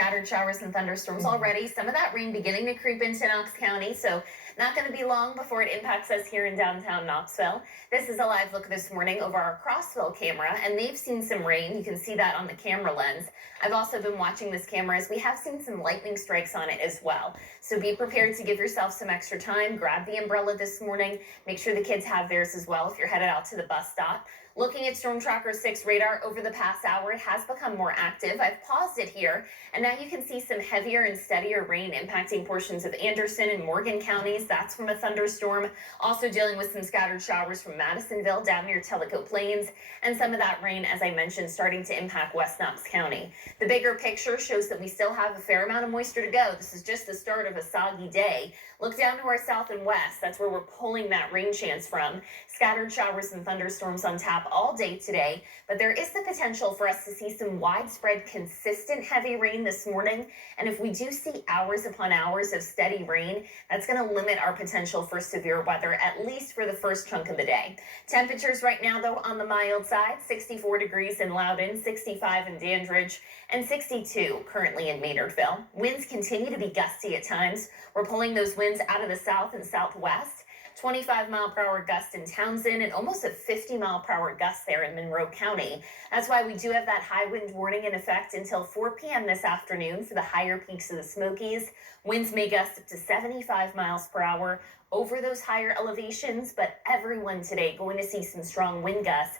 Scattered showers and thunderstorms already. Some of that rain beginning to creep into Knox County, so not going to be long before it impacts us here in downtown Knoxville. This is a live look this morning over our Crossville camera, and they've seen some rain. You can see that on the camera lens. I've also been watching this camera as we have seen some lightning strikes on it as well. So be prepared to give yourself some extra time. Grab the umbrella this morning. Make sure the kids have theirs as well if you're headed out to the bus stop. Looking at Storm Tracker 6 radar over the past hour, it has become more active. I've paused it here, and now you can see some heavier and steadier rain impacting portions of Anderson and Morgan counties. That's from a thunderstorm. Also dealing with some scattered showers from Madisonville down near Tellico Plains, and some of that rain, as I mentioned, starting to impact West Knox County. The bigger picture shows that we still have a fair amount of moisture to go. This is just the start of a soggy day. Look down to our south and west. That's where we're pulling that rain chance from. Scattered showers and thunderstorms on tap all day today, but there is the potential for us to see some widespread, consistent heavy rain this morning. And if we do see hours upon hours of steady rain, that's going to limit our potential for severe weather, at least for the first chunk of the day. Temperatures right now, though, on the mild side, 64 degrees in Loudon, 65 in Dandridge, and 62 currently in Maynardville. Winds continue to be gusty at times. We're pulling those winds out of the south and southwest. 25-mile-per-hour gust in Townsend and almost a 50-mile-per-hour gust there in Monroe County. That's why we do have that high wind warning in effect until 4 p.m. this afternoon for the higher peaks of the Smokies. Winds may gust up to 75 miles per hour over those higher elevations, but everyone today going to see some strong wind gusts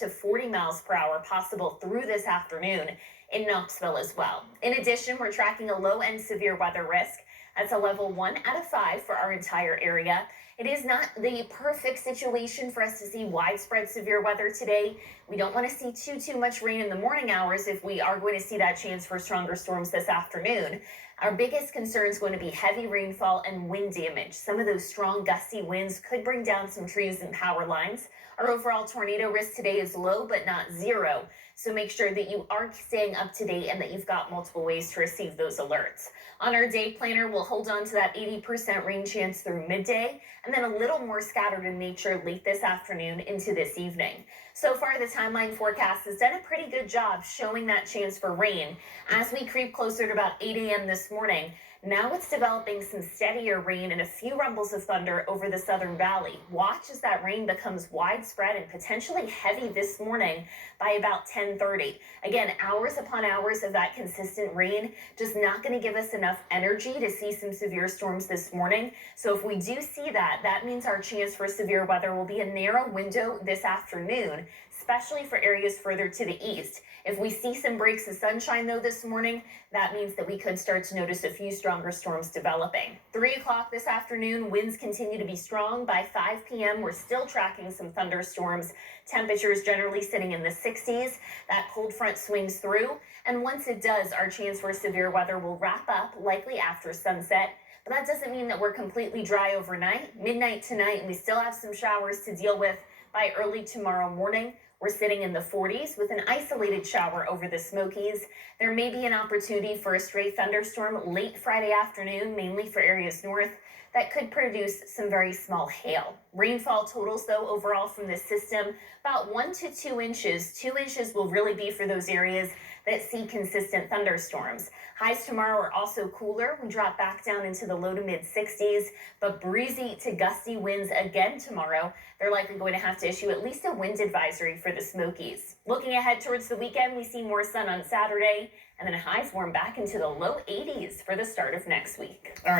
to 40 miles per hour possible through this afternoon in Knoxville as well. In addition, we're tracking a low-end severe weather risk. That's a level 1 out of 5 for our entire area. It is not the perfect situation for us to see widespread severe weather today. We don't want to see too much rain in the morning hours if we are going to see that chance for stronger storms this afternoon. Our biggest concern is going to be heavy rainfall and wind damage. Some of those strong gusty winds could bring down some trees and power lines. Our overall tornado risk today is low, but not zero. So make sure that you are staying up to date and that you've got multiple ways to receive those alerts. On our day planner, we'll hold on to that 80% rain chance through midday, and then a little more scattered in nature late this afternoon into this evening. So far, the timeline forecast has done a pretty good job showing that chance for rain. As we creep closer to about 8 a.m. this morning, now it's developing some steadier rain and a few rumbles of thunder over the southern valley. Watch as that rain becomes widespread and potentially heavy this morning by about 10:30. Again, hours upon hours of that consistent rain just not going to give us enough energy to see some severe storms this morning. So if we do see that, that means our chance for severe weather will be a narrow window this afternoon, especially for areas further to the east. If we see some breaks of sunshine, though, this morning, that means that we could start to notice a few stronger storms developing. 3 o'clock this afternoon, winds continue to be strong. By 5 p.m., we're still tracking some thunderstorms. Temperatures generally sitting in the 60s. That cold front swings through, and once it does, our chance for severe weather will wrap up, likely after sunset. But that doesn't mean that we're completely dry overnight. Midnight tonight, and we still have some showers to deal with by early tomorrow morning. We're sitting in the 40s with an isolated shower over the Smokies. There may be an opportunity for a stray thunderstorm late Friday afternoon, mainly for areas north, that could produce some very small hail. Rainfall totals, though, overall from this system, about 1 to 2 inches. 2 inches will really be for those areas that see consistent thunderstorms. Highs tomorrow are also cooler. We drop back down into the low to mid 60s, but breezy to gusty winds again tomorrow. They're likely going to have to issue at least a wind advisory for the Smokies. Looking ahead towards the weekend, we see more sun on Saturday, and then highs warm back into the low 80s for the start of next week. All right.